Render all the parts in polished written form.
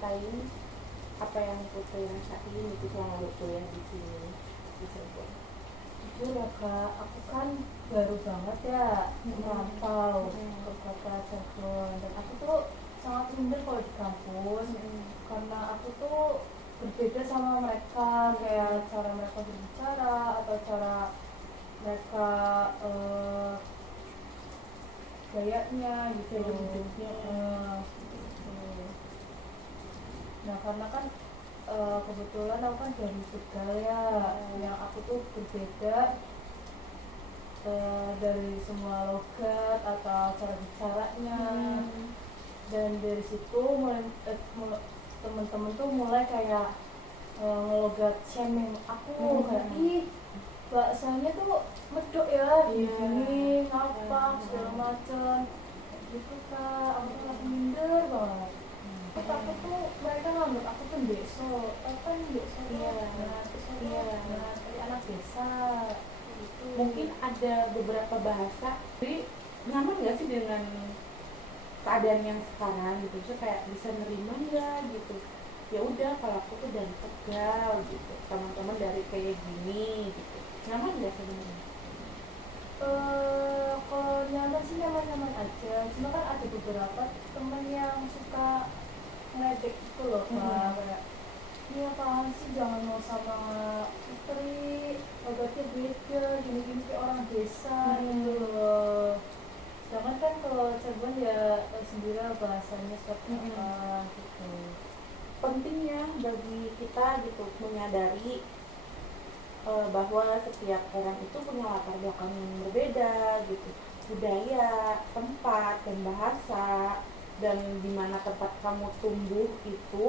ceritain apa yang Putri rasain itu selama kuliah di sini di Cirebon. Jujur ya Kak, aku kan baru banget ya merantau ke kota Cirebon, dan aku tuh sangat minder kalau di kampus karena aku tuh berbeda sama mereka, kayak cara mereka berbicara atau cara mereka gayanya gitu. Nah karena kan kebetulan aku kan dari Tegal ya, yang aku tuh berbeda dari semua logat atau cara bicaranya. Dan dari situ mulai temen-temen tuh mulai kayak ngelogat shaming aku, kayak ih bahasanya tuh medok ya, gini ngapa segala macem gitu Kak. Aku tuh langsung minder banget. Aku tuh mereka nganggap aku tuh deso, kan deso dari anak desa gitu. Mungkin ada beberapa bahasa, jadi nyaman nggak sih dengan keadaan yang sekarang gitu, so kayak bisa nerima nggak gitu, ya udah kalau aku tuh dari Tegal gitu, teman-teman dari kayak gini gitu, nyaman nggak sebenarnya? Kalau nyaman sih nyaman-nyaman aja, cuma kan ada beberapa temen yang suka ngeledek gitu loh Kak, kayak ini apaan sih, jangan mau sama Putri, logatnya beda, gini-gini kayak orang desa gitu loh. Sedangkan kan kalau Cirebon ya sendiri bahasanya seperti apa gitu. Pentingnya bagi kita gitu menyadari bahwa setiap orang itu punya latar belakang yang berbeda gitu, budaya, tempat, dan bahasa, dan dimana tempat kamu tumbuh itu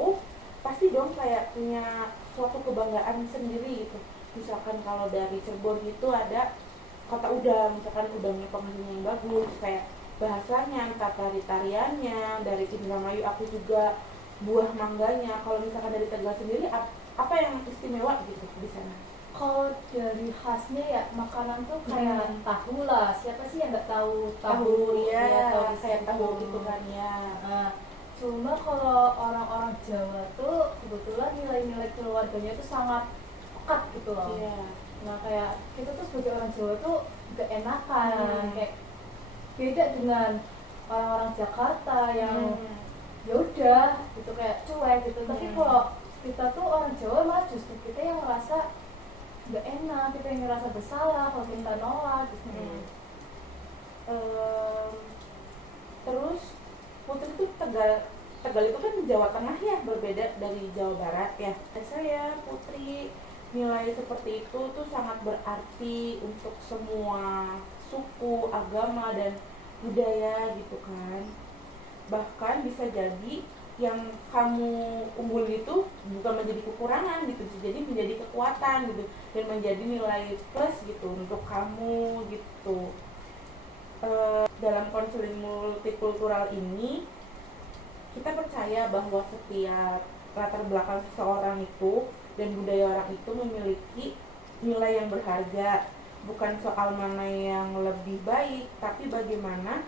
pasti dong kayak punya suatu kebanggaan sendiri gitu. Misalkan kalau dari Cirebon itu ada kota udang, misalkan udangnya penghasilnya yang bagus, kayak bahasanya, tari-tariannya. Dari Indramayu aku juga buah mangganya. Kalau misalkan dari Tegal sendiri apa yang istimewa gitu di sana? Kalau dari khasnya ya makanan tuh kayak tahu lah, siapa sih yang nggak tahu ya, tahu kayak tahu gitu kan ya. Cuma kalau orang-orang Jawa tuh kebetulan nilai-nilai keluarganya tuh sangat pekat gitu loh. Nah kayak kita tuh sebagai orang Jawa tuh gak enakan, kayak beda dengan orang-orang Jakarta yang ya udah gitu kayak cuek gitu. Tapi kalau kita tuh orang Jawa malah justru kita yang merasa gak enak, kita yang ngerasa bersalah kalau kita nolak gitu. Terus Putri tuh Tegal itu kan Jawa Tengah ya, berbeda dari Jawa Barat ya. Saya Putri nilai seperti itu tuh sangat berarti untuk semua suku, agama, dan budaya gitu kan. Bahkan bisa jadi yang kamu unggul itu bukan menjadi kekurangan gitu, jadi menjadi kekuatan gitu, dan menjadi nilai plus gitu untuk kamu gitu. Dalam konseling multikultural ini kita percaya bahwa setiap latar belakang seseorang itu dan budaya orang itu memiliki nilai yang berharga. Bukan soal mana yang lebih baik, tapi bagaimana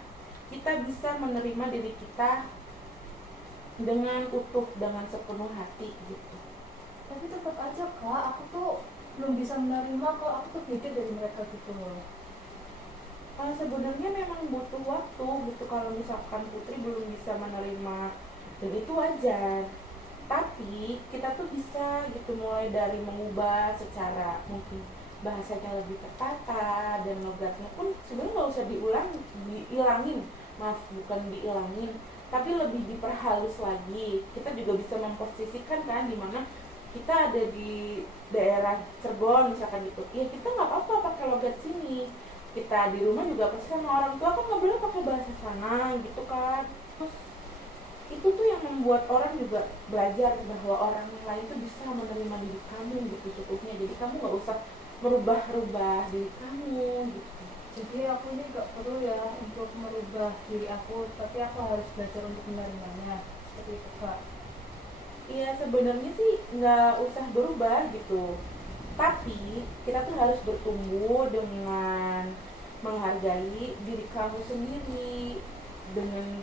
kita bisa menerima diri kita dengan utuh, dengan sepenuh hati gitu. Tapi tetap aja Kak, aku tuh belum bisa menerima kalau aku tuh beda dari mereka gitu loh. Sebenarnya memang butuh waktu gitu. Kalau misalkan Putri belum bisa menerima, dan itu wajar. Tapi kita tuh bisa gitu, mulai dari mengubah secara mungkin bahasanya lebih tertata, dan logatnya pun sebenarnya nggak usah diilangin, bukan diilangin, tapi lebih diperhalus lagi. Kita juga bisa memposisikan kan di mana kita ada di daerah Cirebon misalkan gitu, ya kita nggak apa-apa pakai logat sini. Kita di rumah juga pasti sama orang tua kan nggak boleh pakai bahasa sana gitu kan. Terus itu tuh yang membuat orang juga belajar bahwa orang lain tuh bisa menerima diri kamu gitu seutuhnya. Jadi kamu nggak usah merubah diri kamu gitu. Jadi aku ini gak perlu ya untuk merubah diri aku, tapi aku harus belajar untuk menerimanya, seperti itu Kak. Iya, sebenarnya sih nggak usah berubah gitu, tapi kita tuh harus bertumbuh dengan menghargai diri kamu sendiri. Dengan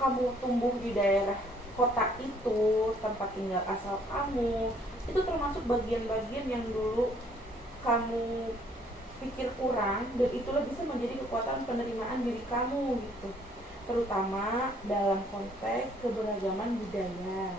kamu tumbuh di daerah kota itu, tempat tinggal asal kamu, itu termasuk bagian-bagian yang dulu kamu pikir kurang, dan itulah bisa menjadi kekuatan penerimaan diri kamu gitu, terutama dalam konteks keberagaman budaya.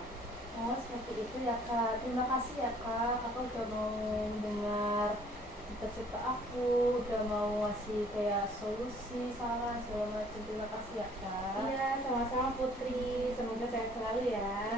Oh, seperti itu ya Kak. Terima kasih ya Kak. Kakak udah mau dengar cerita-cerita aku, udah mau ngasih kayak solusi, saran, segala macam. Terima kasih ya Kak. Iya, sama-sama Putri, semoga sehat selalu ya.